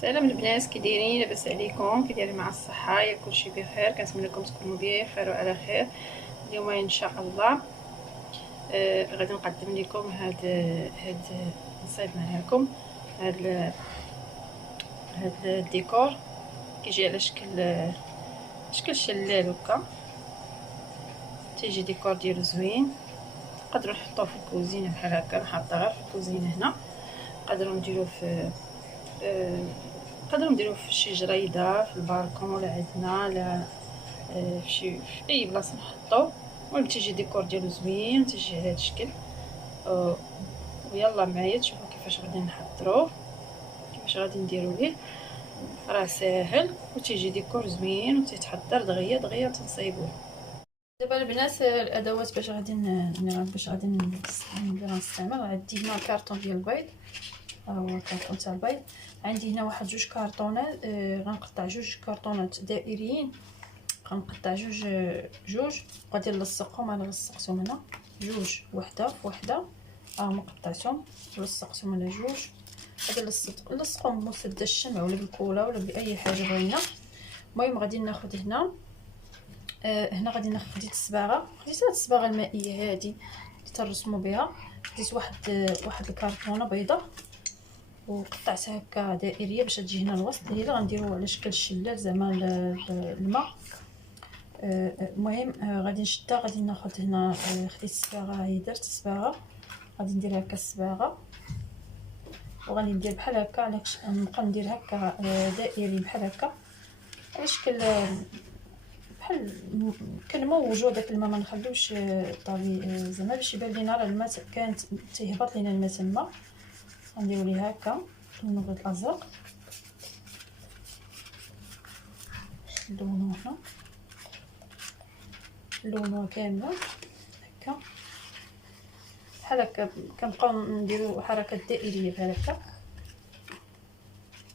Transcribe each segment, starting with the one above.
سلام البنات، كي دايرين؟ لاباس عليكم؟ كي دايرين مع الصحه؟ يا كلشي بخير؟ كنتمنى لكم تكونوا بخير وعلى خير. اليوم ان شاء الله غادي نقدم لكم هاد نصايبنا لكم هاد الديكور. كيجي على شكل شلال هكا، تيجي ديكور ديالو زوين. نقدروا نحطوه في الكوزينه بحال هكا، نحطها غير في الكوزينه هنا. نقدروا نديروه في نقدروا نديروه في شي جريده في البالكون ولا عندنا، لا في اي بلاصه نحطوه. المهم تيجي ديكور ديالو زوين، تيجي على هذا الشكل. ويلا معايا تشوفوا كيفاش غادي نحضروه، كيفاش غادي نديرو ليه. راه ساهل وتيجي ديكور زوين وتيتحضر دغيا دغيا تنصايبوه. دابا البنات الادوات باش غادي نستعمل. عندي هنا كارطون ديال البيض، ها هو كارطون تاع البيض. عندي هنا واحد جوج كارطونات، غنقطع جوج كارطونات دائريين، غنقطع جوج وغادي نلصقهم. انا لصقتهم هنا جوج، وحده في وحده، هما قطعتهم ولصقتهم هنا جوج. غادي نلصقهم بمسدس الشمع ولا بالكولا ولا باي حاجه بغينا. المهم غادي ناخذ هنا غادي ناخذ، خديت الصباغه، خديت هاد الصباغه المائيه هادي اللي ترسموا بها. خديت واحد الكرتونه بيضاء وقطعتها هكا دائريه باش تجي هنا الوسط، هي اللي غنديروا على شكل الشلال زعما الماء. المهم غادي نشدها، غادي ناخذ هنا خديت الصباغه، هي درت الصباغه، غادي ندير هكا الصباغه وغادي ندير بحال هكا، علاش نبقى ندير هكا دائري بحال هكا على شكل بحال كنموجوا داك الماء، ما نخليوش طابي زعما باش يبان لينا راه الماء كان تيهبط لينا الماء تما. غنديروا ليه هكا بالنبيض الازرق، نلونوه هنا، نلونوه كامله هكا بحال هكا. كنبقاو نديروا حركات دائريه بحال هكا.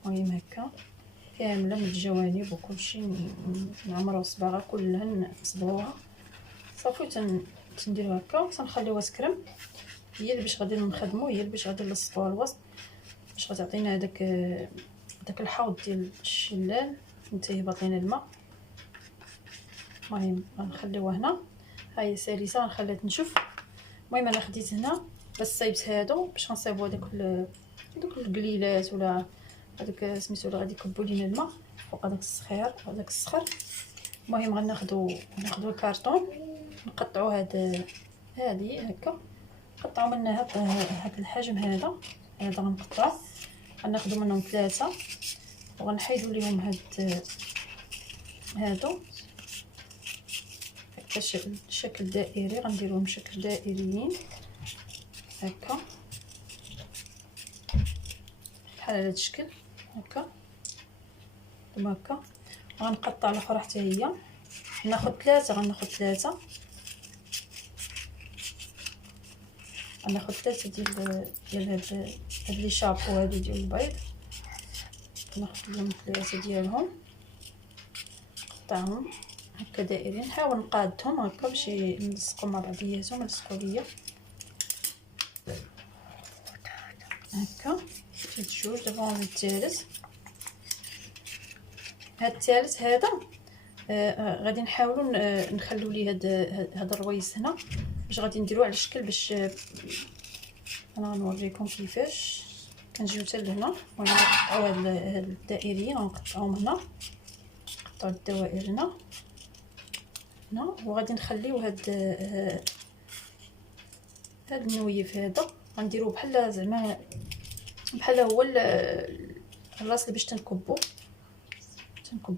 المهم هكا كامله من الجوانب وكلشي نعمروا الصباغه كلها نصبغوها صافي. تنديروا هكا تنخليوها تكرم، هي اللي باش غادي نخدموا، هي اللي باش غادي نلصقوها الوسط باش غتعطينا داك الحوض ديال الشلال تيهبط لينا الماء. المهم غنخليوها هنا، ها هي سلسه غنخليها تنشف. المهم انا خديت هنا بس صايبت هادو باش غنصايبوا دوك القليلات ولا هذاك سميتو اللي غادي يكبوا لينا الماء فوق هذاك الصخير وهذاك الصخر. المهم ناخذوا الكارطون، نقطعوا هذه هكا، نقطعوا منها هذا الحجم هذا غنقطعوا. غناخذوا منهم 3 وغنحيدوا ليهم هادو هكا شكل دائري، غنديروهم شكل دائريين هكا بحال هذا الشكل هكا هكا. غنقطع الاخرى حتى هي، ناخذ 3 غناخذ 3 ديال هاد لي شابو هادو ديال البيض. ناخذ لهم 3 ديالهم، نقطعهم هكا دائرين، نحاول نقادهم هكا باش نلصقوا مع بعضياتهم يلصقوا ليا هكا. هاد جوج، دابا غنزيد الثالث. هاد الثالث هذا غادي نحاولوا نخليو ليه هاد الرويس هنا باش غادي نديروه على الشكل باش انا غنوريكم كيفاش كنجيو حتى لهنا. ونقطعوا هاد الدائريين، غنقطعوهم هنا، نقطعوا الدوائر هنا وغادي نخليو هاد النويف هذا غنديروه بحال زعما بحال هو الراس اللي باش تنكبو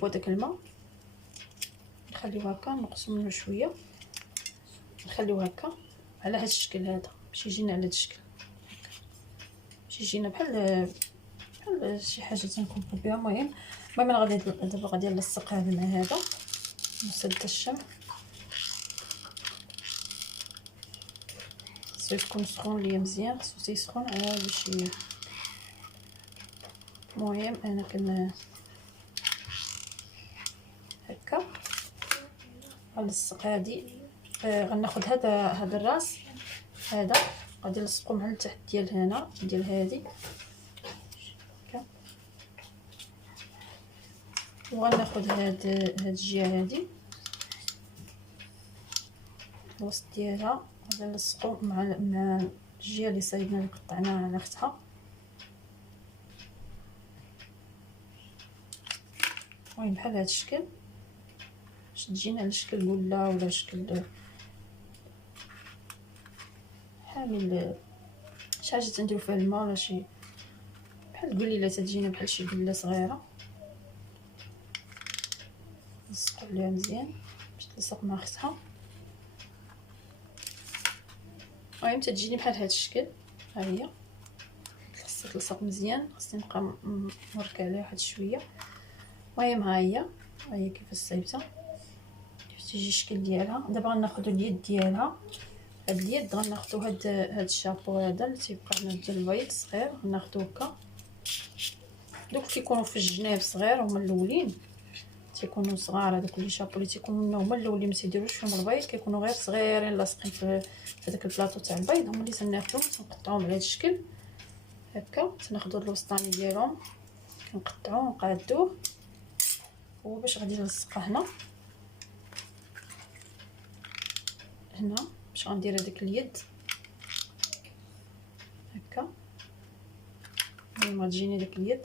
داك الماء. نخليوه هكا، نقصوا منه شويه، نخليوه هكا على هذا الشكل هذا باش يجينا على هذا الشكل، باش يجينا بحال شي حاجه تنكبو بها. المهم انا غادي دابا غادي نلصق هذا مع هذا مسدس الشمع. خصو يكون سخون ليا مزيان، خصو يسخن باش المهم انا هكا غنلصق هادي. غناخذ هذا الراس هذا غادي نلصقو مع التحت ديال هنا ديال هادي هكا. وغناخد هاد الجهه هادي الوسط ديالها، غادي نلصقو مع الجهه اللي صايبنا اللي قطعناها على اختها. المهم بحال هاد الشكل، باش تجينا على شكل قله ولا شكل حامل شي حاجه تنديرو فيها الماء ولا شي بحال القليله تجينا بحال شي قله صغيره. نلصقو عليها مزيان باش تلصق مع اختها. المهم تجيني بحال هاد الشكل، ها هي خاصها تلصق مزيان، خاصني نبقى نورك عليها واحد شويه. المهم ها هي كيفاش صايبتها، كيف تيجي الشكل ديالها. دابا غناخدو اليد ديالها، هاد اليد غناخدو هاد الشابو هذا اللي تيبقى لنا ديال البيض صغير، غناخدو هكا. دوك كيكونوا في الجناب صغير هما الاولين، تيكونوا صغار هذوك لي شابو اللي تيكونوا هما الاولين ما تيديروش فيهم البيض، كيكونوا غير صغيرين لاصقين في هذاك البلاطو تاع البيض، هما اللي تناخدو تنقطعوهم على هذا الشكل هكا. تناخدو الوسطاني ديالهم كنقطعوه ونقادوه، هو باش غادي نلصقه هنا باش غندير هذيك اليد هكا. المهم غتجيني ديك اليد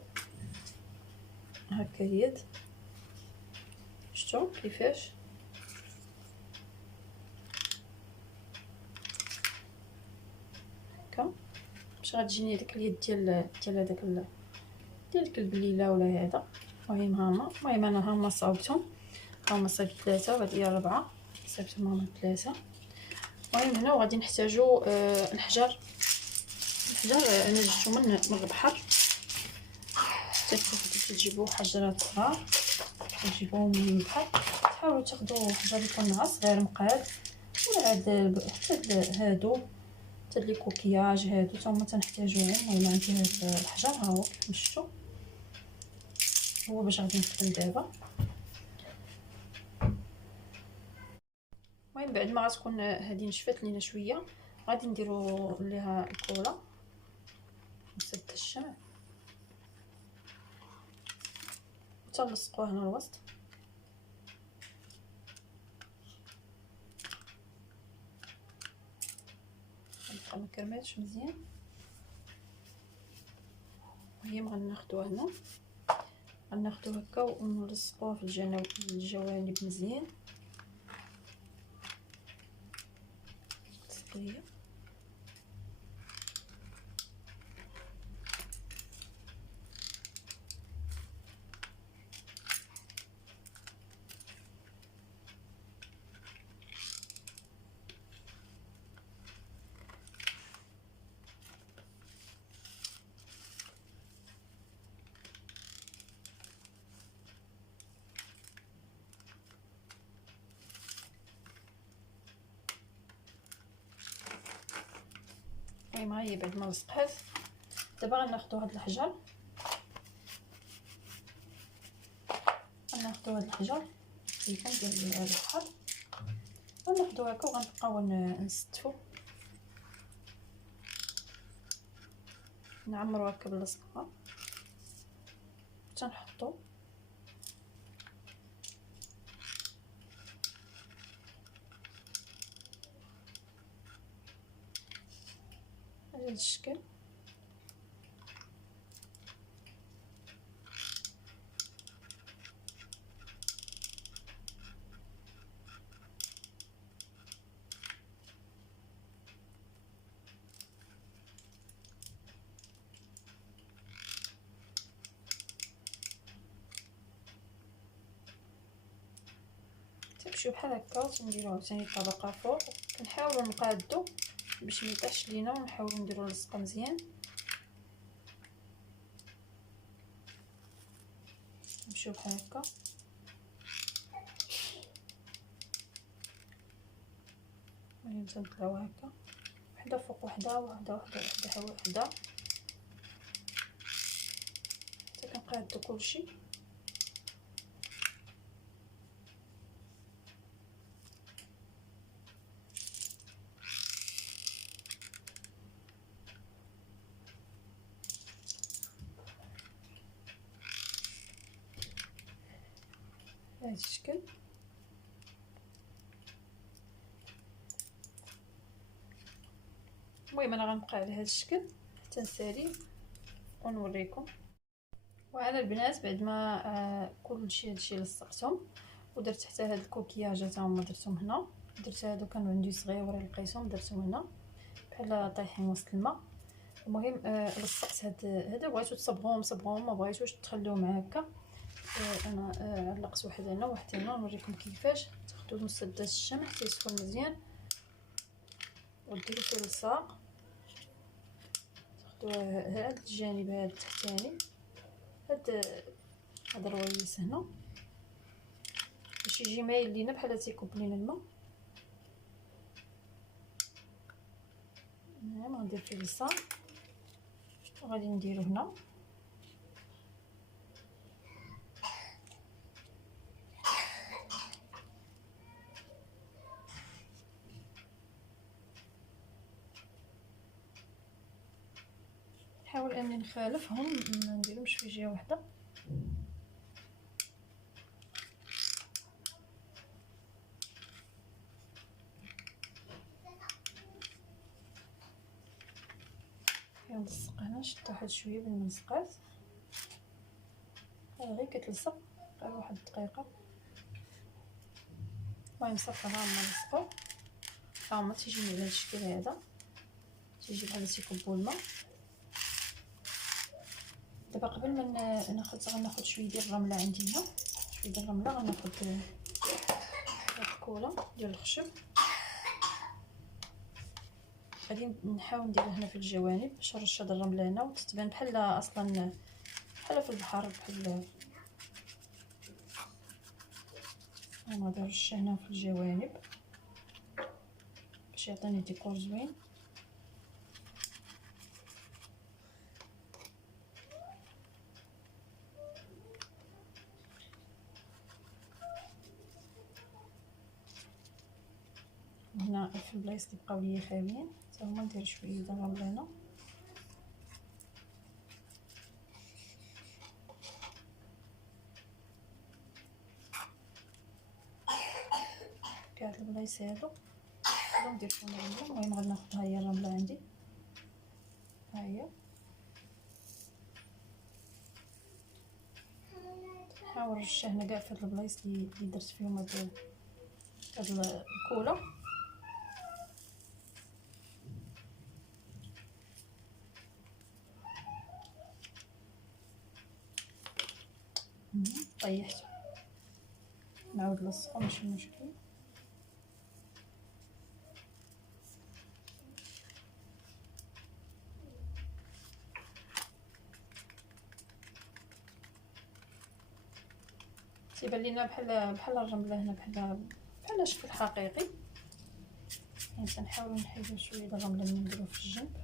هكا، اليد شفتوا كيفاش هكا، باش غتجيني ديك اليد ديال هذاك ديال البليله ولا هذا. المهم انا هما صاوبتهم، هما صايبت 3 وهذه 4، صايبتهم هما 3. المهم هنا وغادي نحتاجو الحجر. انا جبتو من البحر، تجيبوا حجرات صغار تجيبوهم من البحر، تحاولوا تاخذوا حجر يكون ناعس غير مقاد، ولا عاد حتى هادو حتى لي كوكياج هادو تا هما تنحتاجوهم. المهم عندي هاد الحجر ها هو كيف شفتوا، هو باش غادي نخدم دابا. المهم بعد ما غتكون هادي نشفت لينا شويه، غادي نديرو ليها الكولا، نسد الشمع وتنلصقوه هنا الوسط. نبقى ما كرملش مزيان. المهم غناخدوه هنا، غناخدوه هكا ونلصقوه في الجوانب مزيان تقليه. المهم هي بعد ما لصقات دابا غناخدو هاد الحجر، غناخدو هاد الحجر كيفون ديال البحر، غناخدو هكا وغنبقاو نستفو نعمرو هكا باللصقه، تنحطو على هاد الشكل. تمشيو بحال هكا ونديروها ثاني طبقه فوق، كنحاولوا نقادو باش ما يطيحش لينا، ونحاولوا نديروا اللصقه مزيان. نمشيو بحال هكا المهم تنطلعوا هكا وحده فوق وحده وحده وحده وحده وحده حتى كنقادو كلشي. بهذا الشكل. المهم انا غنبقى على هذا الشكل حتى نسالي ونوريكم. وعلى البنات بعد ما كلشي هادشي لصقتهم ودرت حتى هاد الكوكياجات هما درتهم هنا، درت هادو كانوا عندي صغيورين لقيتهم درتهم هنا بحال طايحين وسط الماء. المهم لصقت هذا بغيتو تصبغوهم صبغوهم، ما بغيتوش تخليوهم هكا. انا علقت واحد هنا وواحد هنا نوريكم كيفاش تاخذوا مسدس الشمع تيسخن مزيان وديروا فيه الصاق. تاخذوا هاد الجانب هذا التحتاني هاد الرويس هنا باش يجي مايل لينا بحال تيكب لينا الماء. المهم غندير فيه الصاق وغادي نديرو هنا. نحاول اني نخالفهم ما نديرهمش في جهه واحده. نلصق هنا، شدت واحد شويه بالملصقات غير كتلصق غير واحد الدقيقه. المهم صافي ها هما لصقوا، ها هما تيجيو على هذا الشكل هذا، تيجي بحال تيكبوا الماء. دابا قبل ما غناخد شويه ديال الرمله عندي هنا، شويه ديال الرمله غناخد هاد الكوله ديال الخشب غادي نحاول نديرها هنا في الجوانب باش نرش هاد الرمله هنا وتتبان بحال اصلا بحال في البحر بحال. انا غادي نرش هنا في الجوانب باش يعطيني ديكور زوين. هنا في البلايص اللي بقاو ليا خاويين حتى هما ندير شويه ديال الرمله هنا. كاع البلايص هادو ندير فيهم الرمله. المهم غادي ناخذ هي الرمله عندي، ها هي. نحاول نرش هنا كاع في البلايص اللي درت فيهم هاد الكوله. طيحت نعاود نلصقو ماشي مشكل. تيبان لينا بحال الرمله هنا بحال شكل حقيقي. يعني تنحاولوا نحيدو شويه ديال الرمله اللي نديرو في الجنب.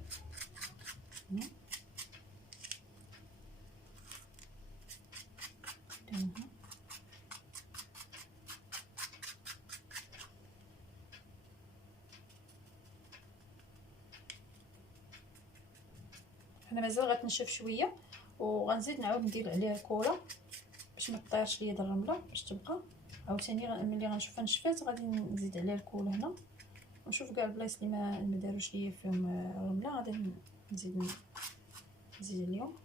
انا مازال غتنشف شويه وغنزيد نعاود ندير عليها كوره باش ما تطيرش ليا الرمله باش تبقى. عاوتاني ملي غنشوفها نشفات غادي نزيد عليها الكوله هنا ونشوف كاع البلايص اللي ما داروش ليا فيهم الرمله غادي نزيد عليهم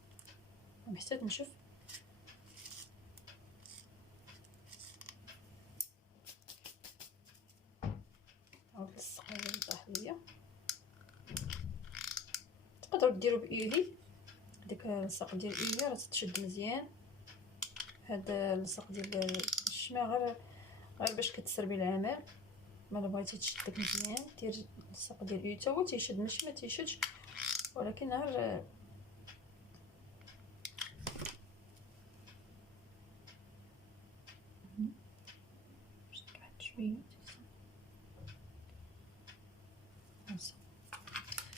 حتى تنشف. عاود نلصق هذا اللي طاح ليا. تقدروا ديروا بايدي ديك اللصق ديال ايدي راه تشد مزيان. هذا اللصق ديال الشمع غير باش كتسربي العمل. ما بغيتي تشدك مزيان دير اللصق ديال ايدي حتى هو تيشد، ماشي ما تيشدش ولكن غير واحد شويه.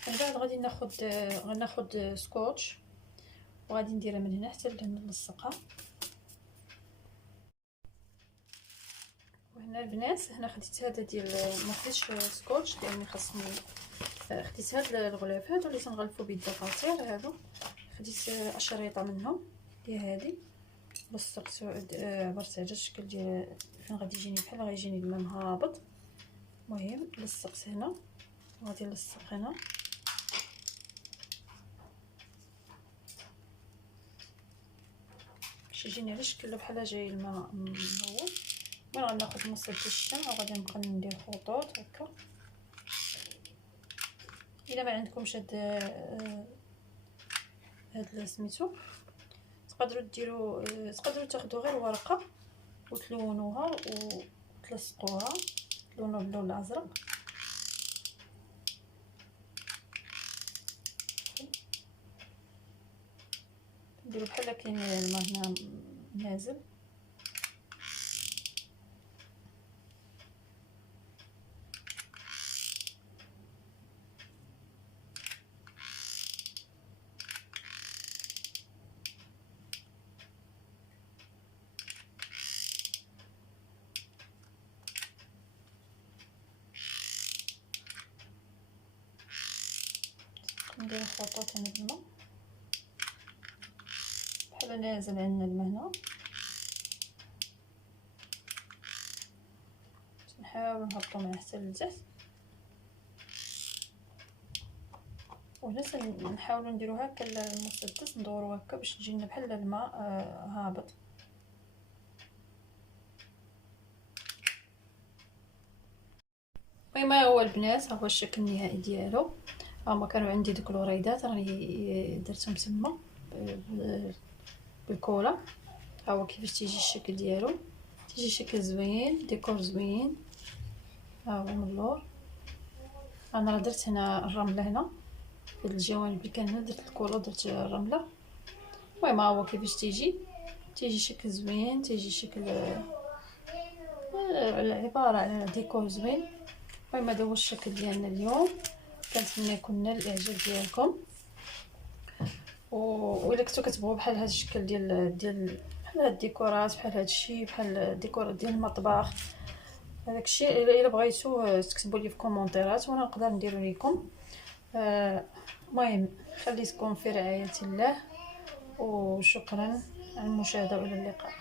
من بعد غادي غناخد سكوتش وغادي نديرها من هنا حتى لهنا نلصقها. وهنا البنات هنا خديت هذا ديال ما خديتش سكوتش لاني خاصني خديت هاد الغلاف هادو اللي تنغلفو بالدفاتر هادو. خديت اشريطه منهم هي هذه لصقت عبرت على الشكل ديال فين غادي يجيني بحال غيجيني الماء مهابط. المهم لصقت هنا وغادي نلصق هنا باش يجيني على شكل بحال جاي الماء مهول. ملي غناخذ مسدس الشمع وغادي نبقى ندير خطوط هكا. الا ما عندكمش هاد سميتو تقدروا تاخذوا غير ورقه وتلونوها وتلصقوها، تلونوا باللون الازرق. نديروا بحال كاين الماء هنا نازل. ندير خطوط هنا بالماء بحال نازل عندنا الماء هنا. نحاول نهبطو معاه حتى لتحت، وهنا نحاولوا نديرو هكا المسدس ندورو هكا باش تجينا بحال الماء هابط. المهم ها هو البنات، ها هو الشكل النهائي ديالو. هما كانوا عندي دوك الوريدات راني درتهم تما بالكولا. ها هو كيفاش تيجي الشكل ديالو، تيجي شكل زوين، ديكور زوين. ها هو من اللور. انا راه درت هنا الرمله هنا في الجوانب اللي كان هنا، درت الكولا درت الرمله. المهم ها هو كيفاش تيجي شكل زوين، تيجي شكل عباره على ديكور زوين. المهم هذا هو الشكل ديالنا اليوم. كنتمنى يكون نال الاعجاب ديالكم، والا كنتو كتبغوا بحال هذا الشكل ديال بحال هاد الديكورات، بحال هذا الشيء، بحال الديكور ديال المطبخ، هذاك الشيء الا بغيتو تكتبوا لي في كومونتيرات وانا نقدر نديرو لكم. المهم خليتكم في رعاية الله، وشكرا على المشاهدة والى اللقاء.